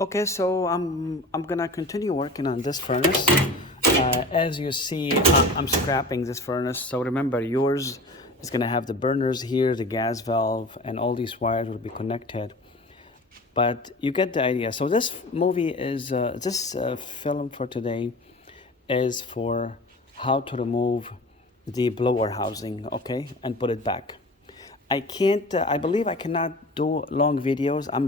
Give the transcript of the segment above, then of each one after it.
Okay, so I'm gonna continue working on this furnace. As you see, I'm scrapping this furnace. So remember, yours is gonna have the burners here, the gas valve, and all these wires will be connected. But you get the idea. So this movie is this film for today is for how to remove the blower housing, okay, and put it back. I can't. I believe I cannot do long videos. I'm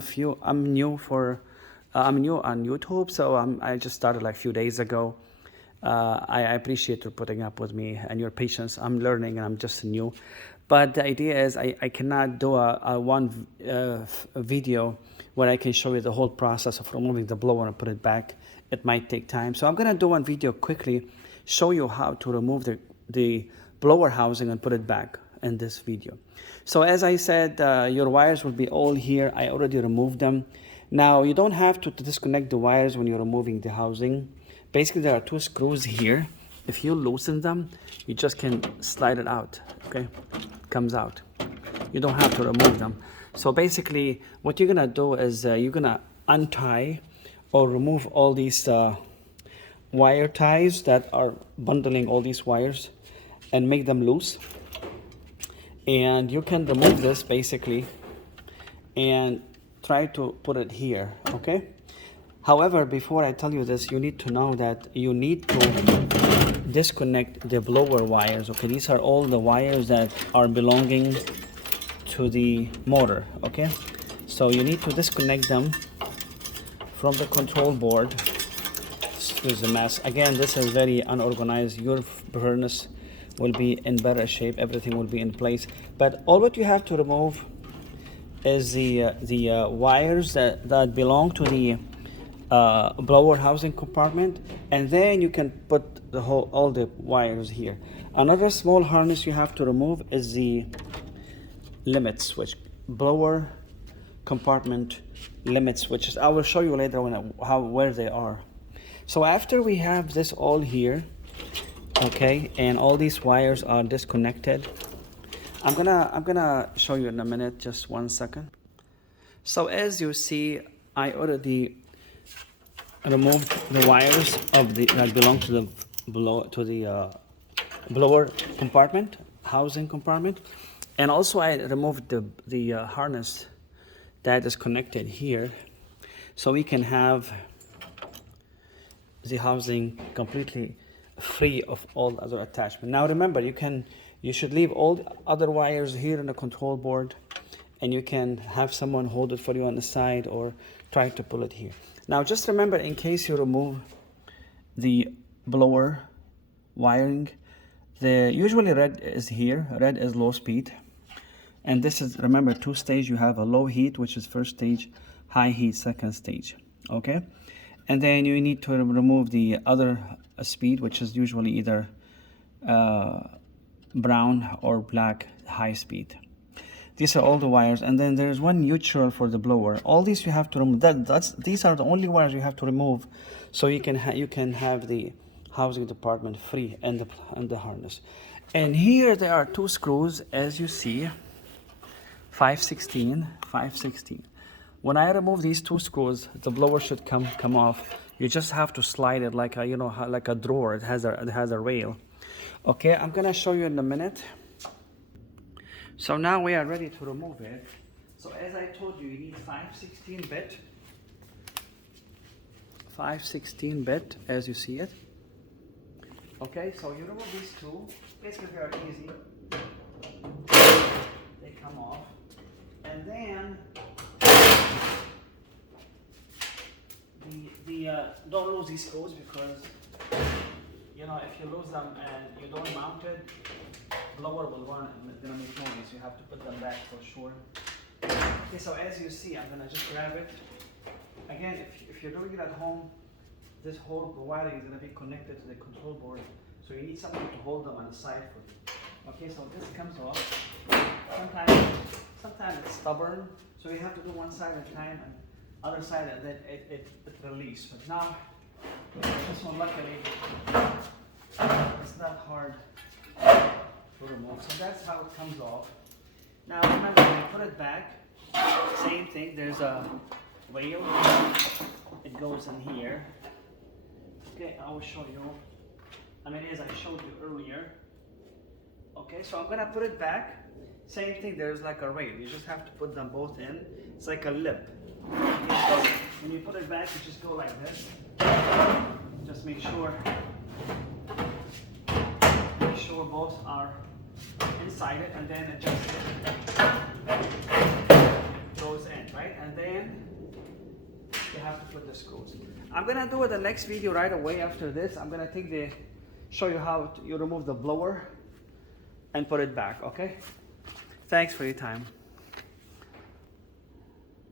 new on YouTube, so I just started like a few days ago. I appreciate you putting up with me and your patience. I'm learning and I'm just new. But the idea is I cannot do a one video where I can show you the whole process of removing the blower and put it back. It might take time. So I'm gonna do one video quickly, show you how to remove the blower housing and put it back in this video. So as I said, your wires will be all here. I already removed them. Now you don't have to disconnect the wires when you're removing the housing. Basically there are two screws here. If you loosen them, you just can slide it out, okay? It comes out. You don't have to remove them. So basically what you're gonna do is you're gonna untie or remove all these wire ties that are bundling all these wires and make them loose. And you can remove this basically and try to put it here, okay? However, before I tell you this, you need to know that you need to disconnect the blower wires, okay? These are all the wires that are belonging to the motor, okay? So you need to disconnect them from the control board. Excuse the mess. Again, this is very unorganized. Your furnace will be in better shape. Everything will be in place. But all what you have to remove is the wires that belong to the blower housing compartment, and then you can put all the wires here. Another small harness you have to remove is the limit switch, blower compartment limit switches. I will show you later where they are. So after we have this all here, okay, and all these wires are disconnected, I'm gonna show you in a minute. Just 1 second. So as you see, I already removed the wires that belong to the blower compartment, housing compartment, and also I removed the harness that is connected here, so we can have the housing completely free of all other attachment. Now remember, you should leave all the other wires here in the control board, and you can have someone hold it for you on the side or try to pull it here. Now just remember, in case you remove the blower wiring, usually red is here, red is low speed, and this is, remember, two stage. You have a low heat, which is first stage, high heat second stage, okay? And then you need to remove the other speed, which is usually either brown or black, high speed. These are all the wires, and then there's one neutral for the blower. All these you have to remove. These are the only wires you have to remove, so you can have the housing department free and the harness. And here there are two screws, as you see, 5/16. When I remove these two screws, the blower should come off. You just have to slide it like like a drawer. It has a rail. Okay, I'm gonna show you in a minute. So now we are ready to remove it. So as I told you, you need 5/16 bit. 5/16 bit, as you see it. Okay, so you remove these two. Basically very easy. They come off. And then don't lose these screws, because if you lose them and you don't mount it, blower will run and it's gonna make noise. You have to put them back for sure. Okay, so as you see, I'm gonna just grab it. Again, if you're doing it at home, this whole wiring is gonna be connected to the control board, so you need something to hold them on the side for you. Okay, so this comes off. Sometimes it's stubborn, so you have to do one side at a time and other side, and then it releases. But now this one, luckily, it's not hard to remove. So that's how it comes off. Now remember, when you put it back, same thing. There's a rail goes in here. Okay, I will show you. I mean, as I showed you earlier. Okay, so I'm gonna put it back. Same thing, there's like a rail. You just have to put them both in. It's like a lip. Okay, so when you put it back, you just go like this. Just make sure both are inside it, and then adjust it. Goes in, right? And then you have to put the screws. I'm gonna do the next video right away after this. I'm gonna show you how you remove the blower and put it back, okay? Thanks for your time.